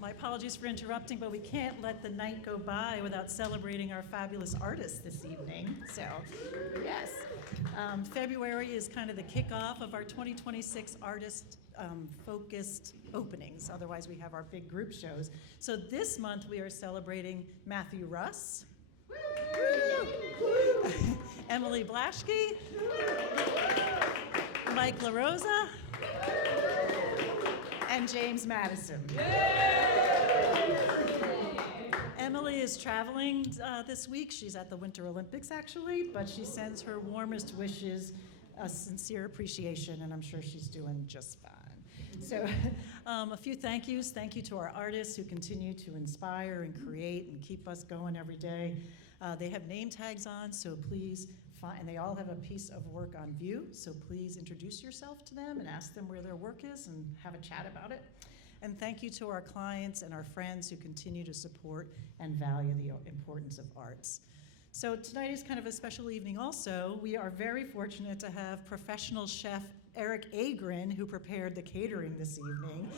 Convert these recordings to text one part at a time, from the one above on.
My apologies for interrupting, but we can't let the night go by without celebrating our fabulous artists this evening. So, yes. February is kind of the kickoff of our 2026 artist-focused openings. Otherwise, we have our big group shows. So this month, we are celebrating Matthew Russ, Emily Blaschke, Mike LaRosa, and James Madison. Emily is traveling this week. She's at the Winter Olympics, actually, but she sends her warmest wishes, a sincere appreciation, and I'm sure she's doing just fine. So a few thank yous. Thank you to our artists who continue to inspire and create and keep us going every day. They have name tags on, so please find, and they all have a piece of work on view, so please introduce yourself to them and ask them where their work is and have a chat about it. And thank you to our clients and our friends who continue to support and value the importance of arts. So tonight is kind of a special evening also. We are very fortunate to have professional chef Eric Agrin, who prepared the catering this evening.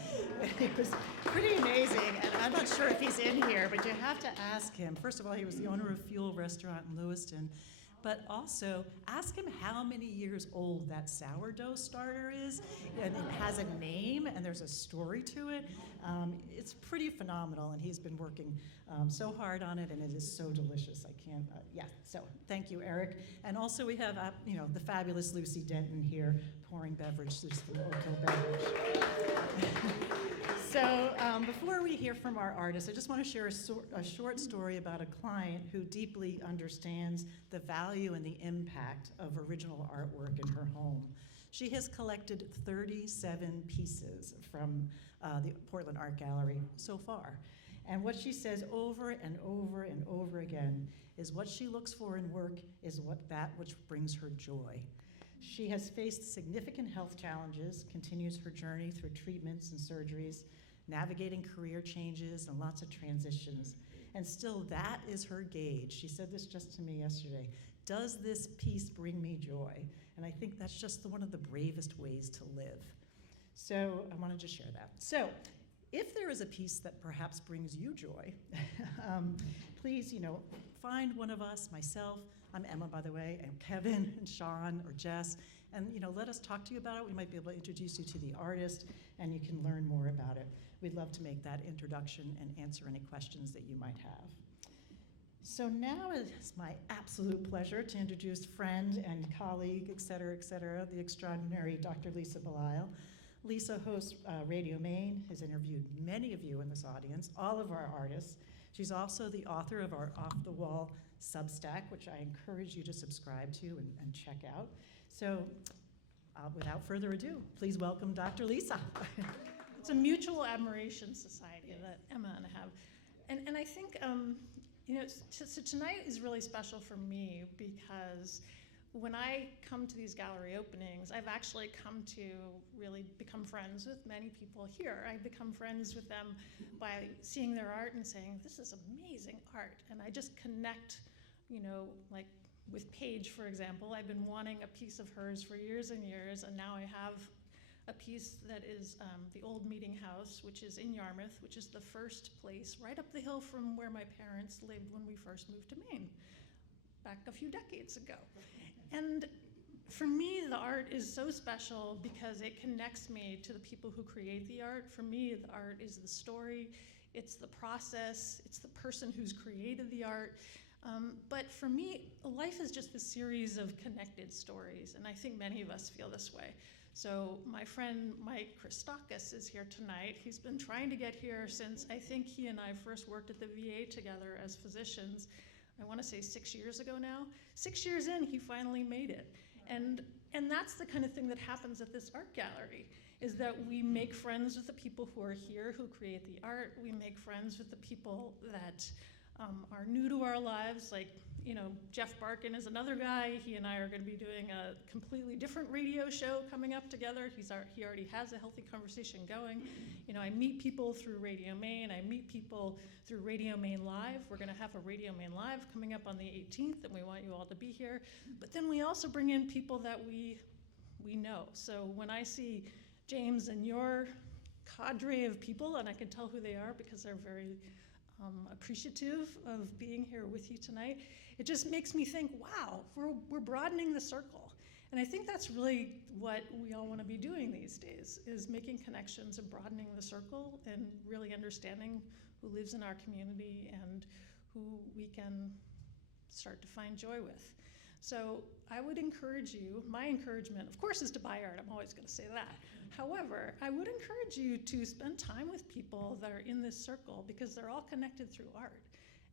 It was pretty amazing, and I'm not sure if he's in here, but you have to ask him. First of all, he was the owner of Fuel Restaurant in Lewiston, but also ask him how many years old that sourdough starter is. And it has a name and there's a story to it. It's pretty phenomenal, and he's been working so hard on it, and it is so delicious. I can't, so thank you, Eric. And also we have, the fabulous Lucy Denton here pouring beverage, just the local beverage. So before we hear from our artists, I just want to share a short story about a client who deeply understands the value and the impact of original artwork in her home. She has collected 37 pieces from the Portland Art Gallery so far. And what she says over and over and over again is what she looks for in work is that which brings her joy. She has faced significant health challenges, continues her journey through treatments and surgeries, navigating career changes and lots of transitions. And still, that is her gauge. She said this just to me yesterday. Does this piece bring me joy? And I think that's just one of the bravest ways to live. So I wanted to share that. So if there is a piece that perhaps brings you joy, please, find one of us, myself. I'm Emma, by the way, and Kevin and Sean or Jess, and let us talk to you about it. We might be able to introduce you to the artist, and you can learn more about it. We'd love to make that introduction and answer any questions that you might have. So now it's my absolute pleasure to introduce friend and colleague, et cetera, the extraordinary Dr. Lisa Belisle. Lisa hosts Radio Maine, has interviewed many of you in this audience, all of our artists. She's also the author of our Off the Wall Substack, which I encourage you to subscribe to and check out. So without further ado, please welcome Dr. Lisa. It's a mutual admiration society that Emma and I have. And I think, so tonight is really special for me because when I come to these gallery openings, I've actually come to really become friends with many people here. I've become friends with them by seeing their art and saying, this is amazing art. And I just connect, like with Paige, for example. I've been wanting a piece of hers for years and years, and now I have a piece that is the old meeting house, which is in Yarmouth, which is the first place right up the hill from where my parents lived when we first moved to Maine, back a few decades ago. And for me, the art is so special because it connects me to the people who create the art. For me, the art is the story, it's the process, it's the person who's created the art. But for me, life is just a series of connected stories, and I think many of us feel this way. So my friend Mike Christakis is here tonight. He's been trying to get here since I think he and I first worked at the VA together as physicians. I want to say 6 years ago now. 6 years in, he finally made it. And that's the kind of thing that happens at this art gallery, is that we make friends with the people who are here, who create the art. We make friends with the people that are new to our lives, like Jeff Barkin is another guy. He and I are going to be doing a completely different radio show coming up together. He already has a healthy conversation going. I meet people through Radio Maine. I meet people through Radio Maine Live. We're going to have a Radio Maine Live coming up on the 18th, and we want you all to be here. But then we also bring in people that we know. So when I see James and your cadre of people, and I can tell who they are because they're very appreciative of being here with you tonight. It just makes me think, wow, we're broadening the circle. And I think that's really what we all want to be doing these days, is making connections and broadening the circle and really understanding who lives in our community and who we can start to find joy with. So I would encourage you, my encouragement, of course, is to buy art. I'm always going to say that. However, I would encourage you to spend time with people that are in this circle because they're all connected through art.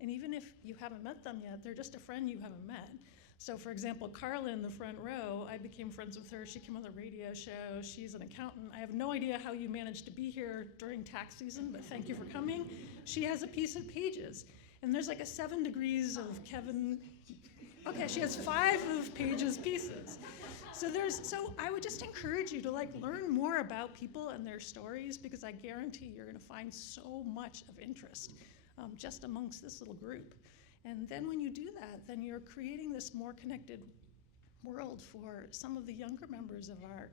And even if you haven't met them yet, they're just a friend you haven't met. So for example, Carla in the front row, I became friends with her. She came on the radio show. She's an accountant. I have no idea how you managed to be here during tax season, but thank you for coming. She has a piece of Pages. And there's like a 7 degrees of Kevin. Okay, she has 5 of Pages pieces. So I would just encourage you to learn more about people and their stories, because I guarantee you're gonna find so much of interest just amongst this little group. And then when you do that, then you're creating this more connected world for some of the younger members of our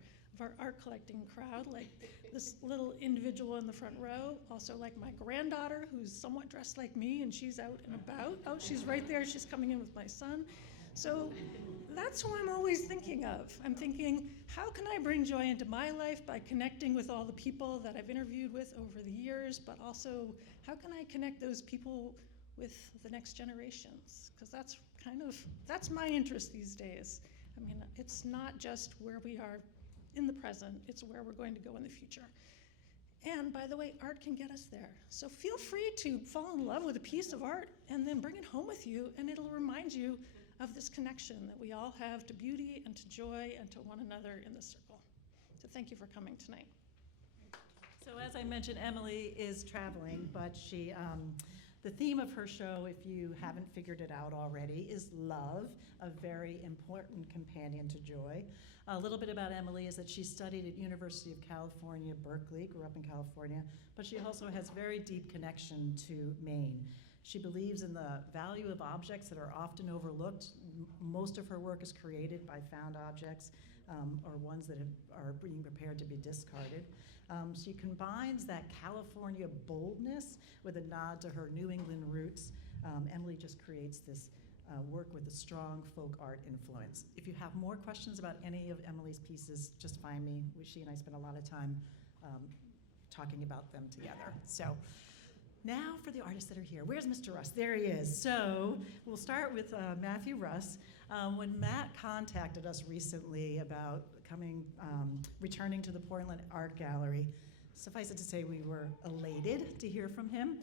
art collecting crowd, like this little individual in the front row, also like my granddaughter, who's somewhat dressed like me, and she's out and about. Oh, she's right there, she's coming in with my son. So that's who I'm always thinking of. I'm thinking, how can I bring joy into my life by connecting with all the people that I've interviewed with over the years, but also how can I connect those people with the next generations? Because that's my interest these days. I mean, it's not just where we are in the present, it's where we're going to go in the future. And by the way, art can get us there. So feel free to fall in love with a piece of art and then bring it home with you, and it'll remind you of this connection that we all have to beauty and to joy and to one another in the circle. So thank you for coming tonight. So as I mentioned, Emily is traveling, but the theme of her show, if you haven't figured it out already, is love, a very important companion to joy. A little bit about Emily is that she studied at University of California, Berkeley, grew up in California, but she also has very deep connection to Maine. She believes in the value of objects that are often overlooked. Most of her work is created by found objects or ones that are being prepared to be discarded. She combines that California boldness with a nod to her New England roots. Emily just creates this work with a strong folk art influence. If you have more questions about any of Emily's pieces, just find me. She and I spend a lot of time talking about them together. So now for the artists that are here. Where's Mr. Russ? There he is. So we'll start with Matthew Russ. When Matt contacted us recently about returning to the Portland Art Gallery, suffice it to say we were elated to hear from him.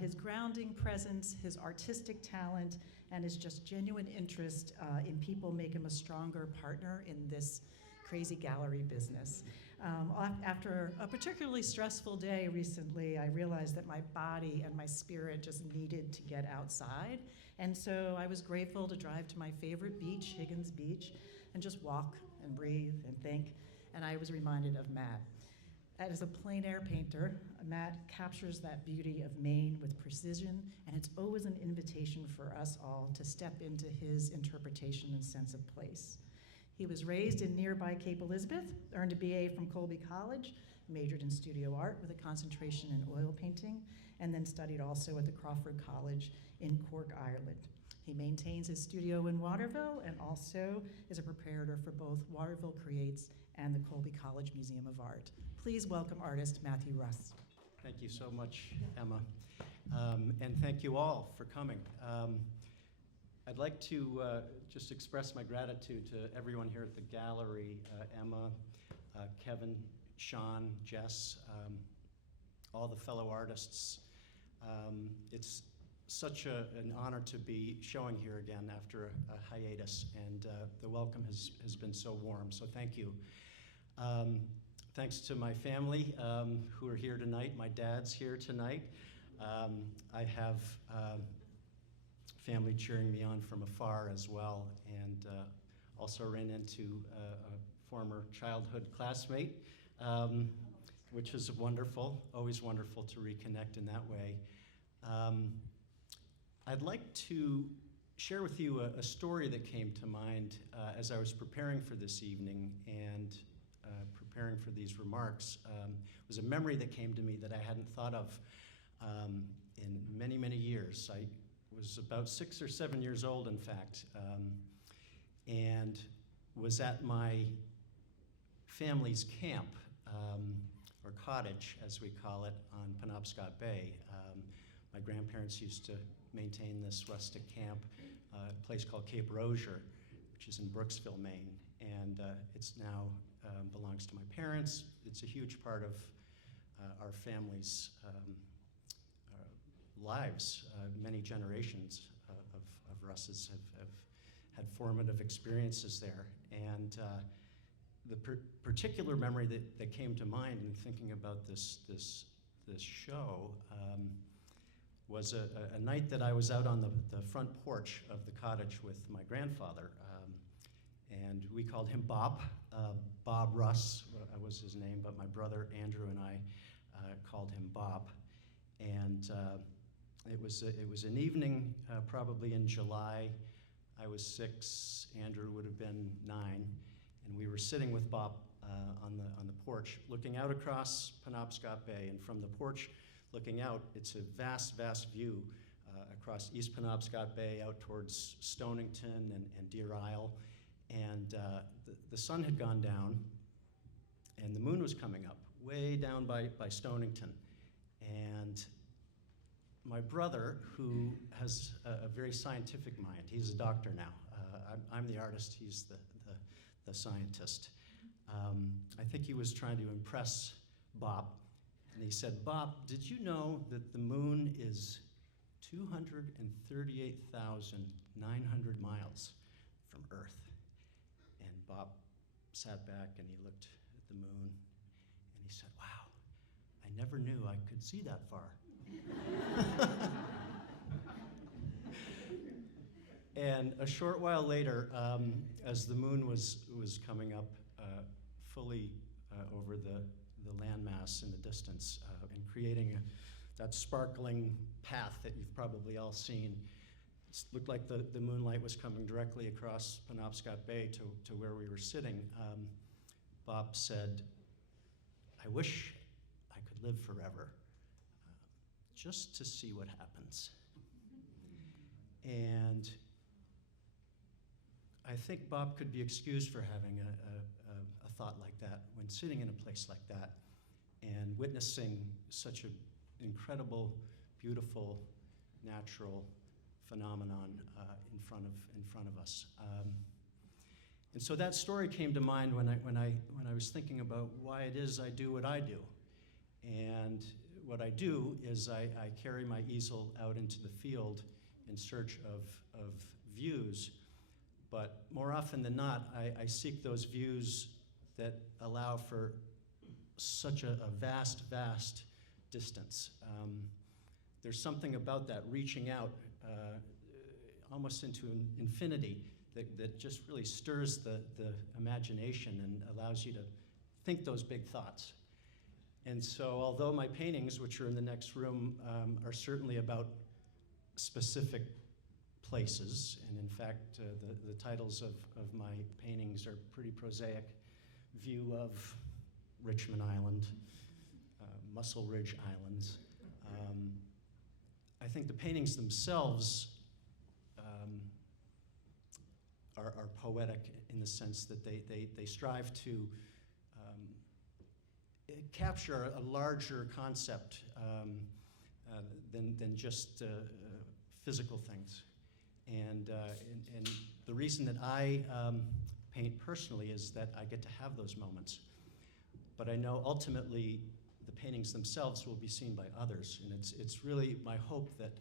His grounding presence, his artistic talent, and his just genuine interest in people make him a stronger partner in this crazy gallery business. After a particularly stressful day recently, I realized that my body and my spirit just needed to get outside. And so I was grateful to drive to my favorite beach, Higgins Beach, and just walk and breathe and think. And I was reminded of Matt. As a plein air painter, Matt captures that beauty of Maine with precision, and it's always an invitation for us all to step into his interpretation and sense of place. He was raised in nearby Cape Elizabeth, earned a BA from Colby College, majored in studio art with a concentration in oil painting, and then studied also at the Crawford College in Cork, Ireland. He maintains his studio in Waterville and also is a preparator for both Waterville Creates and the Colby College Museum of Art. Please welcome artist Matthew Russ. Thank you so much, Emma. And thank you all for coming. I'd like to just express my gratitude to everyone here at the gallery, Emma, Kevin, Sean, Jess, all the fellow artists. It's such an honor to be showing here again after a hiatus, and the welcome has been so warm, so thank you. Thanks to my family who are here tonight. My dad's here tonight. I have family cheering me on from afar as well, and also ran into a former childhood classmate, which is wonderful, always wonderful to reconnect in that way. I'd like to share with you a story that came to mind as I was preparing for this evening and preparing for these remarks was a memory that came to me that I hadn't thought of in many, many years. I was about 6 or 7 years old, in fact, and was at my family's camp, or cottage, as we call it, on Penobscot Bay. My grandparents used to maintain this rustic camp, a place called Cape Rozier, which is in Brooksville, Maine, and it's now belongs to my parents. It's a huge part of our family's lives. Many generations of Russes have had formative experiences there, and the particular memory that came to mind in thinking about this show was a night that I was out on the front porch of the cottage with my grandfather, and we called him Bob. Bob Russ was his name, but my brother Andrew and I called him Bob. And it was an evening, probably in July. I was 6, Andrew would have been 9, and we were sitting with Bob on the porch, looking out across Penobscot Bay. And from the porch, looking out, it's a vast, vast view across East Penobscot Bay, out towards Stonington and Deer Isle. And the sun had gone down, and the moon was coming up, way down by Stonington. And my brother, who has a very scientific mind, he's a doctor now. I'm the artist, he's the scientist. I think he was trying to impress Bob, and he said, "Bob, did you know that the moon is 238,900 miles from Earth?" And Bob sat back and he looked at the moon and he said, "Wow, I never knew I could see that far." And a short while later, as the moon was coming up fully over the landmass in the distance and creating that sparkling path that you've probably all seen, it looked like the moonlight was coming directly across Penobscot Bay to where we were sitting. Bob said, "I wish I could live forever, just to see what happens." And I think Bob could be excused for having a thought like that when sitting in a place like that and witnessing such an incredible, beautiful, natural phenomenon in front of us. And so that story came to mind when I was thinking about why it is I do what I do. And what I do is I carry my easel out into the field in search of views, but more often than not, I seek those views that allow for such a vast, vast distance. There's something about that reaching out almost into infinity that just really stirs the imagination and allows you to think those big thoughts. And so although my paintings, which are in the next room, are certainly about specific places, and in fact the titles of my paintings are pretty prosaic: View of Richmond Island, Muscle Ridge Islands. I think the paintings themselves are poetic in the sense that they strive to capture a larger concept than just physical things. And the reason that I paint personally is that I get to have those moments. But I know ultimately the paintings themselves will be seen by others, and it's really my hope that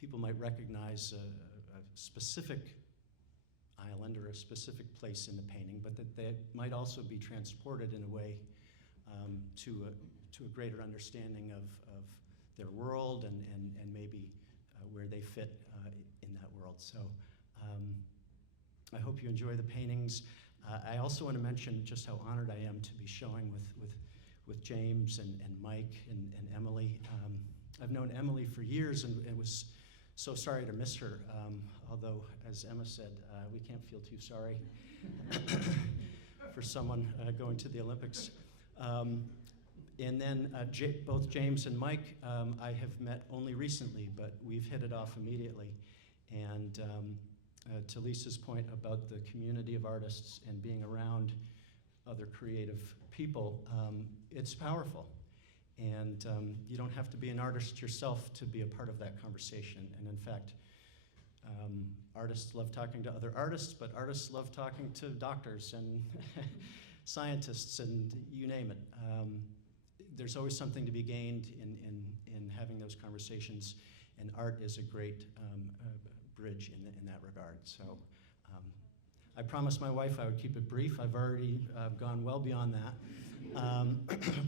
people might recognize a specific island or a specific place in the painting, but that they might also be transported in a way to a greater understanding of their world and maybe where they fit in that world. So I hope you enjoy the paintings. I also want to mention just how honored I am to be showing with James and Mike and Emily. I've known Emily for years and was so sorry to miss her, although, as Emma said, we can't feel too sorry. for someone going to the Olympics. And then both James and Mike, I have met only recently, but we've hit it off immediately. And to Lisa's point about the community of artists and being around other creative people, it's powerful. And you don't have to be an artist yourself to be a part of that conversation. And in fact, artists love talking to other artists, but artists love talking to doctors and scientists and you name it. There's always something to be gained in having those conversations, and art is a great bridge in that regard. So I promised my wife I would keep it brief. I've already gone well beyond that.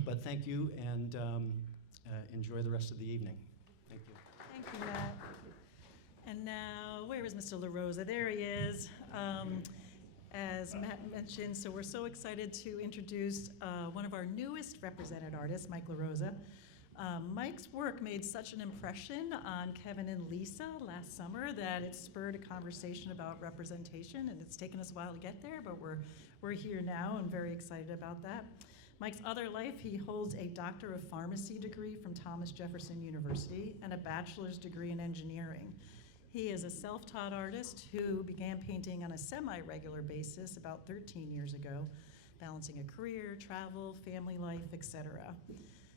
But thank you, and enjoy the rest of the evening. Thank you. Thank you, Matt. And now, where is Mr. LaRosa? There he is. As Matt mentioned, so we're so excited to introduce one of our newest represented artists, Mike LaRosa. Mike's work made such an impression on Kevin and Lisa last summer that it spurred a conversation about representation, and it's taken us a while to get there, but we're here now and very excited about that. Mike's other life, he holds a Doctor of Pharmacy degree from Thomas Jefferson University and a bachelor's degree in engineering. He is a self-taught artist who began painting on a semi-regular basis about 13 years ago, balancing a career, travel, family life, etc.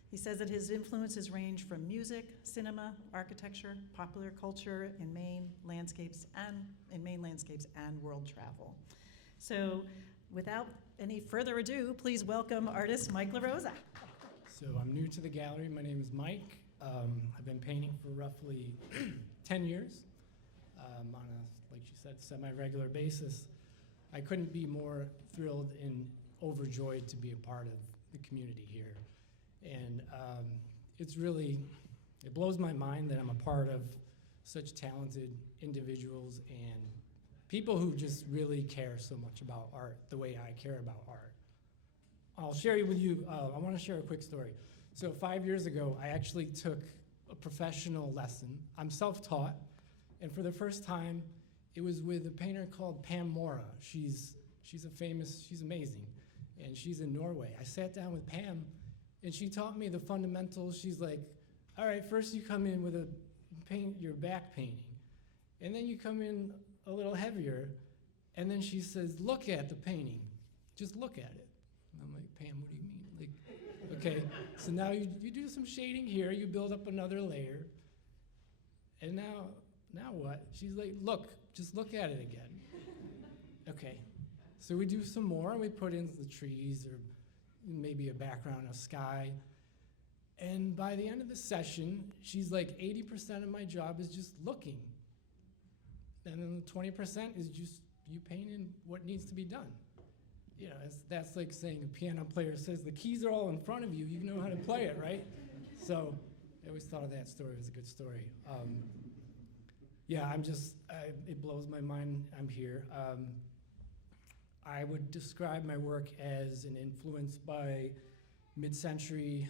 He says that his influences range from music, cinema, architecture, popular culture in Maine landscapes and world travel. So without any further ado, please welcome artist Mike LaRosa. So I'm new to the gallery. My name is Mike. I've been painting for roughly 10 years on a, like she said, semi-regular basis. I couldn't be more thrilled and overjoyed to be a part of the community here. And it blows my mind that I'm a part of such talented individuals and people who just really care so much about art the way I care about art. I'll share with you, I want to share a quick story. So 5 years ago, I actually took a professional lesson. I'm self-taught, and for the first time, it was with a painter called Pam Mora. She's amazing, and she's in Norway. I sat down with Pam, and she taught me the fundamentals. She's like, all right, first you come in with your back painting, and then you come in a little heavier, and then she says, look at the painting. Just look at it. And I'm like, Pam, what do you mean? Like, okay, so now you do some shading here, you build up another layer, and now what? She's like, look, just look at it again. Okay, so we do some more, and we put in the trees or maybe a background of sky. And by the end of the session, she's like, 80% of my job is just looking. And then the 20% is just you painting what needs to be done. You know, that's like saying a piano player says the keys are all in front of you, you know how to play it, right? So I always thought of that story as a good story. Yeah, it blows my mind I'm here. I would describe my work as an influence by mid-century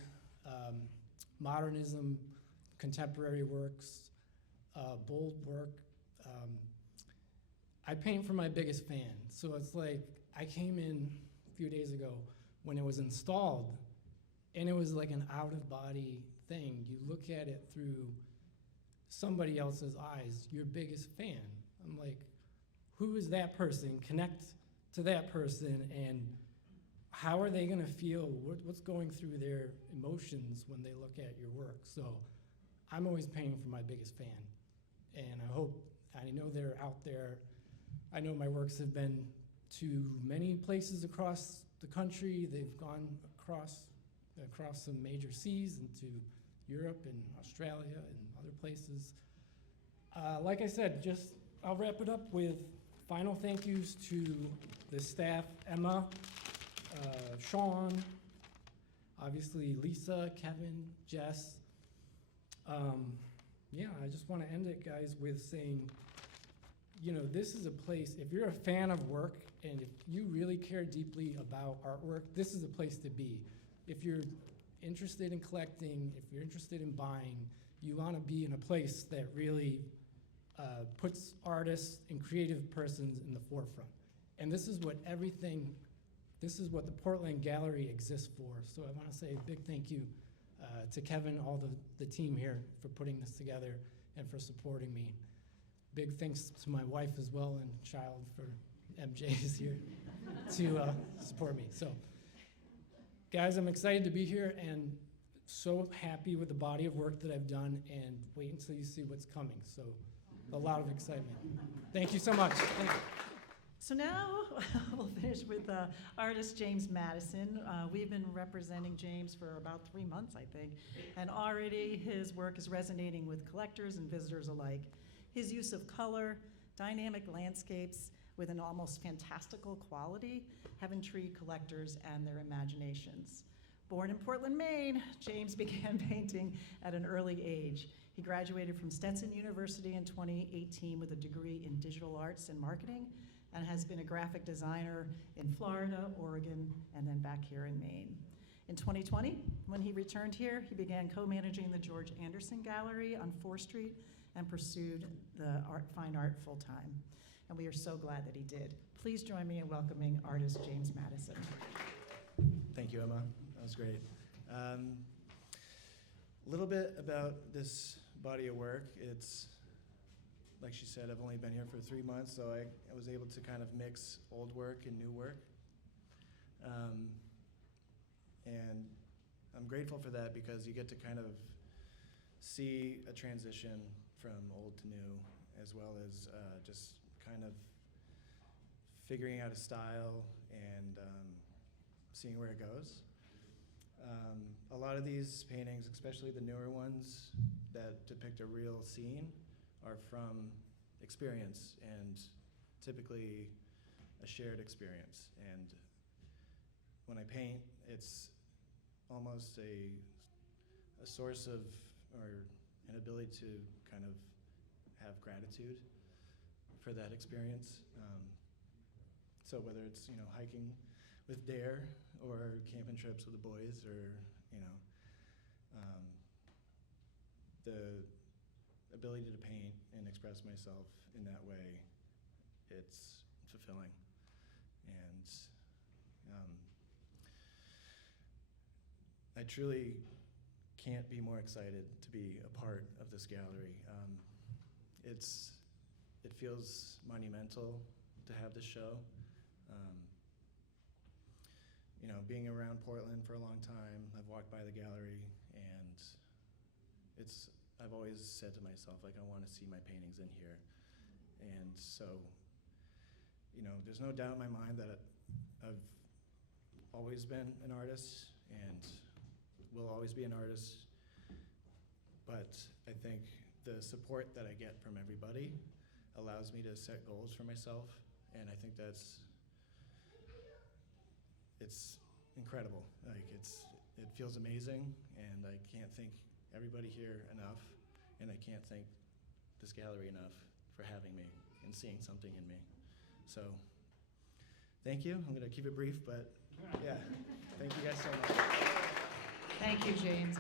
modernism, contemporary works, bold work. I paint for my biggest fan. So it's like, I came in a few days ago when it was installed, and it was like an out-of-body thing. You look at it through somebody else's eyes, your biggest fan. I'm like, who is that person? Connect to that person, and how are they gonna feel? What's going through their emotions when they look at your work? So I'm always painting for my biggest fan. And I know they're out there. I know my works have been to many places across the country. They've gone across some major seas into Europe and Australia and other places. Like I said, I'll wrap it up with final thank yous to the staff, Emma, Sean, obviously Lisa, Kevin, Jess. Yeah, I just want to end it, guys, with saying, you know, this is a place, if you're a fan of work and if you really care deeply about artwork, this is a place to be. If you're interested in collecting, if you're interested in buying, you want to be in a place that really puts artists and creative persons in the forefront. And this is what everything this is what the Portland Gallery exists for. So I want to say a big thank you to Kevin, all the team here for putting this together and for supporting me. Big thanks to my wife as well and child for MJ is here to support me. So guys, I'm excited to be here and so happy with the body of work that I've done, and wait until you see what's coming. So a lot of excitement. Thank you so much. Thank you. So now we'll finish with artist James Madison. We've been representing James for about 3 months, I think, and already his work is resonating with collectors and visitors alike. His use of color, dynamic landscapes with an almost fantastical quality have intrigued collectors and their imaginations. Born in Portland, Maine, James began painting at an early age. He graduated from Stetson University in 2018 with a degree in digital arts and marketing, and has been a graphic designer in Florida, Oregon, and then back here in Maine. In 2020, when he returned here, he began co-managing the George Anderson Gallery on 4th Street and pursued the fine art full-time. And we are so glad that he did. Please join me in welcoming artist James Madison. Thank you, Emma. That was great. A little bit about this body of work. It's, like she said, I've only been here for 3 months, so I was able to kind of mix old work and new work. And I'm grateful for that because you get to kind of see a transition from old to new, as well as just kind of figuring out a style and seeing where it goes. A lot of these paintings, especially the newer ones that depict a real scene, are from experience and typically a shared experience. And when I paint, it's almost a source of, or an ability to kind of have gratitude for that experience. So whether it's, hiking with Dare or camping trips with the boys, or, the ability to paint and express myself in that way, it's fulfilling. And I truly can't be more excited to be a part of this gallery. It feels monumental to have this show. Being around Portland for a long time, I've walked by the gallery, and I've always said to myself, like, I want to see my paintings in here. And so, there's no doubt in my mind that I've always been an artist and will always be an artist. But I think the support that I get from everybody allows me to set goals for myself, and I think it's incredible. Like, it feels amazing, and I can't thank everybody here enough, and I can't thank this gallery enough for having me and seeing something in me. So, thank you. I'm gonna keep it brief, but yeah, thank you guys so much. Thank you, James.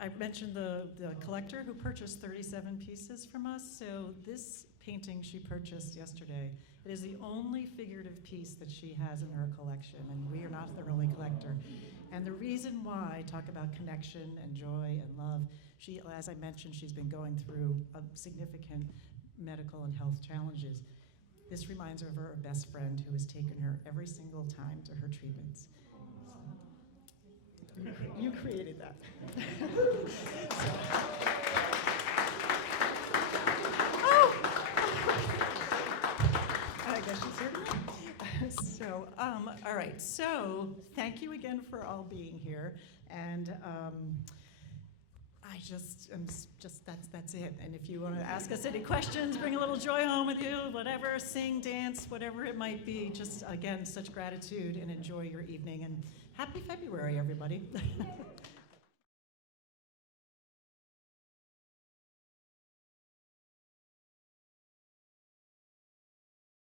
I mentioned the collector who purchased 37 pieces from us. So this painting she purchased yesterday, it is the only figurative piece that she has in her collection, and we are not the only collector. And the reason why I talk about connection and joy and love, as I mentioned, she's been going through a significant medical and health challenges. This reminds her of her best friend who has taken her every single time to her treatments. You created that. Oh! I guess she's here. So, all right. So, thank you again for all being here, and that's it. And if you want to ask us any questions, bring a little joy home with you, whatever, sing, dance, whatever it might be. Just again, such gratitude, and enjoy your evening. And happy February, everybody.